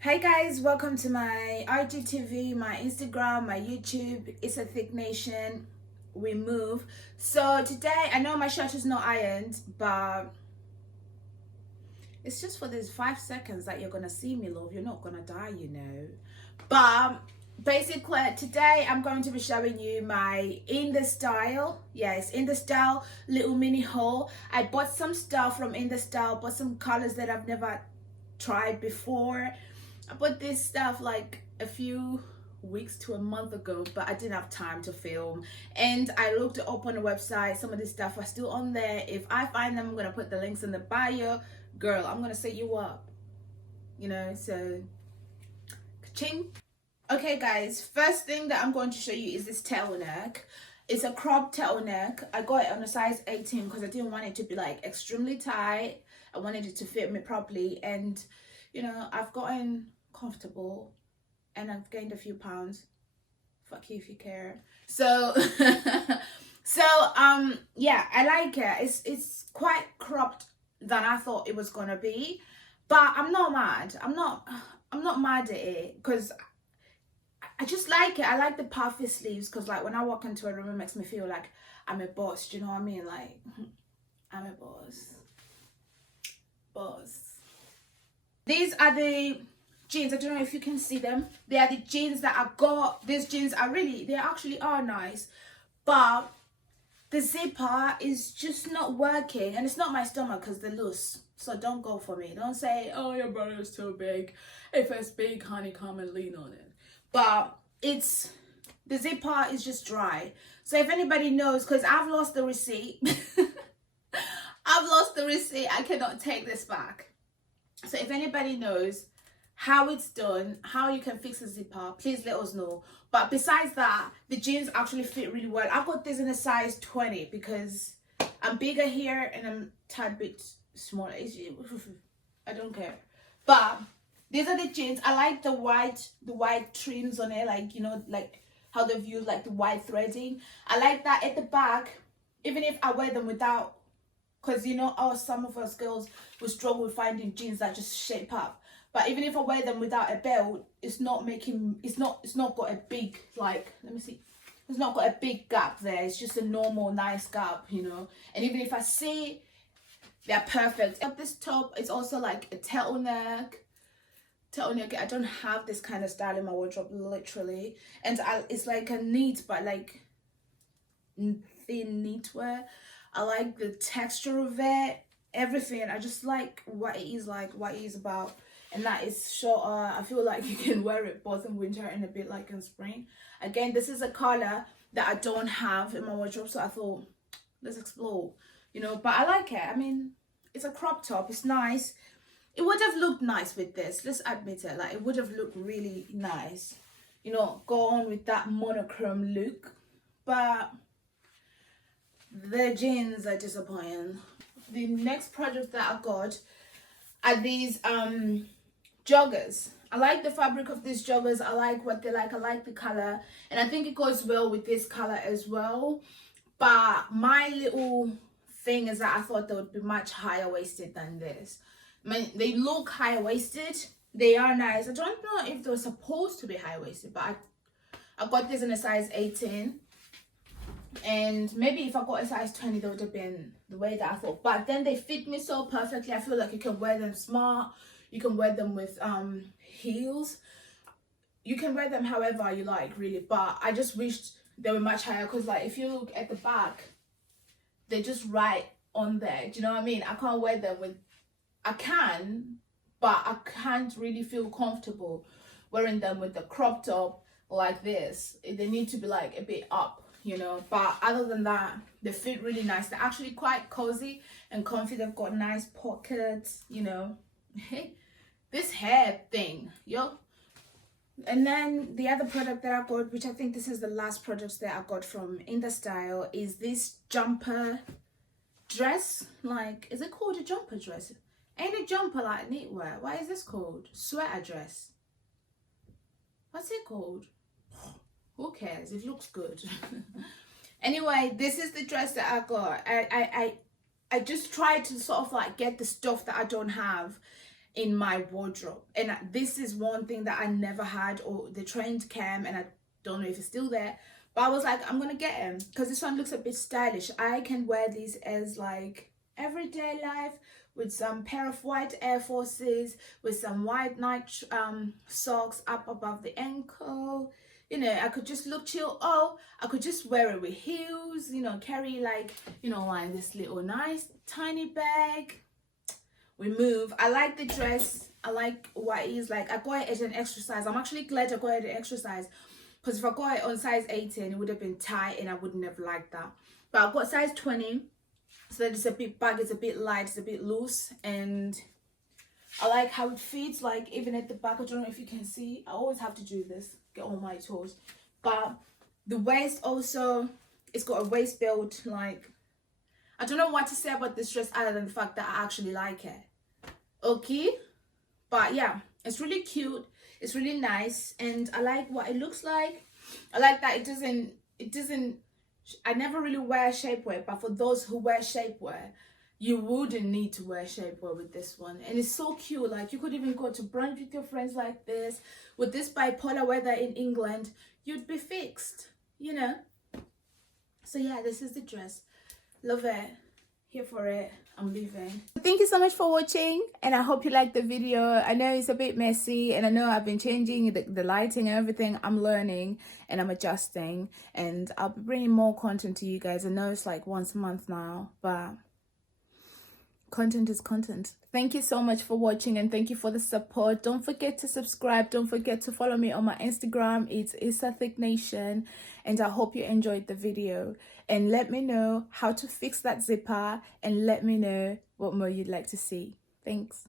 Hey guys, welcome to my IGTV, my Instagram, my YouTube. Issathicknation. We move. So today, I know my shirt is not ironed, but it's just for these 5 seconds that you're gonna see me, love. You're not gonna die, you know. But basically, today I'm going to be showing you my In The Style little mini haul. I bought some stuff from InTheStyle, bought some colors that I've never tried before. I bought this stuff like a few weeks to a month ago, but I didn't have time to film, and I looked it up on the website. Some of this stuff are still on there. If I find them, I'm gonna put the links in the bio. Girl, I'm gonna set you up, so ka-ching. Okay guys, first thing that I'm going to show you is this turtleneck. It's a crop turtleneck. I got it on a size 18 because I didn't want it to be like extremely tight. I wanted it to fit me properly, and I've gotten comfortable and I've gained a few pounds. Fuck you if you care. So yeah, I like it. It's quite cropped than I thought it was gonna be, but I'm not mad. I'm not mad at it because I just like it. I like the puffy sleeves because like when I walk into a room, it makes me feel like I'm a boss. Do you know what I mean? Like I'm a boss. These are the jeans. I don't know if you can see them. They are the jeans that I got. These jeans are they actually are nice, but the zipper is just not working, and it's not my stomach because they're loose. So don't go for me. Don't say, oh, your brother is too big. If it's big, honey, come and lean on it. But the zipper is just dry. So if anybody knows, because I've lost the receipt. I cannot take this back. So if anybody knows how it's done, how you can fix a zipper, please let us know. But besides that, the jeans actually fit really well. I got this in a size 20 because I'm bigger here and I'm a tad bit smaller. I don't care. But these are the jeans. I like the white trims on it, like how they've used like the white threading. I like that at the back, even if I wear them without, because some of us girls will struggle with finding jeans that just shape up. But even if I wear them without a belt, it's not got a big, like, let me see, it's not got a big gap there. It's just a normal nice gap, and even if I see, they're perfect. At this top, it's also like a turtleneck. I don't have this kind of style in my wardrobe, literally, and it's like a neat but like thin knitwear. I like the texture of it, everything. I just like what it is about, and that is shorter. I feel like you can wear it both in winter and a bit like in spring. Again, this is a color that I don't have in my wardrobe, so I thought let's explore, but I like it. I mean, it's a crop top, it's nice. It would have looked nice with this, let's admit it. Like, it would have looked really nice, go on with that monochrome look, but the jeans are disappointing. The next product that I got are these joggers. I like the fabric of these joggers. I like what they like. I like the color, and I think it goes well with this color as well. But my little thing is that I thought they would be much higher waisted than this. I mean, they look higher waisted. They are nice. I don't know if they were supposed to be high waisted, but I got this in a size 18. And maybe if I got a size 20, they would have been the way that I thought. But then they fit me so perfectly. I feel like you can wear them smart. You can wear them with heels. You can wear them however you like, really. But I just wished they were much higher, because like if you look at the back, they're just right on there. Do you know what I mean? I can't wear them with, I can, but I can't really feel comfortable wearing them with the crop top like this. They need to be like a bit up, but other than that, they fit really nice. They're actually quite cozy and comfy. They've got nice pockets, this hair thing, and then the other product that I got, which I think this is the last product that I got from InTheStyle, is this jumper dress. Like, is it called a jumper dress? Ain't a jumper like knitwear? What is this called? Sweater dress. What's it called? Who cares? It looks good. Anyway, this is the dress that I got. I just tried to sort of like get the stuff that I don't have in my wardrobe. And this is one thing that I never had, or the trend came, and I don't know if it's still there, but I was like, I'm gonna get him because this one looks a bit stylish. I can wear these as like everyday life, with some pair of white Air Forces, with some white Nike socks up above the ankle. You know, I could just look chill. Oh, I could just wear it with heels, you know, carry like, you know, like this little nice tiny bag. We move. I like the dress. I like what it is. Like, I got it at an extra size. I'm actually glad I got it at an extra size, because if I got it on size 18, it would have been tight and I wouldn't have liked that. But I've got size 20, so that it's a bit bag, it's a bit light, it's a bit loose, and I like how it fits, like even at the back. I don't know if you can see. I always have to do this, get all my toes. But the waist also, it's got a waist belt. Like, I don't know what to say about this dress other than the fact that I actually like it. Okay, but yeah, it's really cute, it's really nice, and I like what it looks like. I like that it doesn't I never really wear shapewear, but for those who wear shapewear, you wouldn't need to wear shapewear with this one. And it's so cute. Like, you could even go to brunch with your friends like this. With this bipolar weather in England, you'd be fixed, you know. So yeah, this is the dress. Love it. Here for it. I'm leaving. Thank you so much for watching, and I hope you liked the video. I know it's a bit messy, and I know I've been changing the lighting and everything. I'm learning and I'm adjusting, and I'll be bringing more content to you guys. I know it's like once a month now, but content is content. Thank you so much for watching, and thank you for the support. Don't forget to subscribe. Don't forget to follow me on my Instagram. It's Issathicknation, and I hope you enjoyed the video. And let me know how to fix that zipper, and let me know what more you'd like to see. Thanks.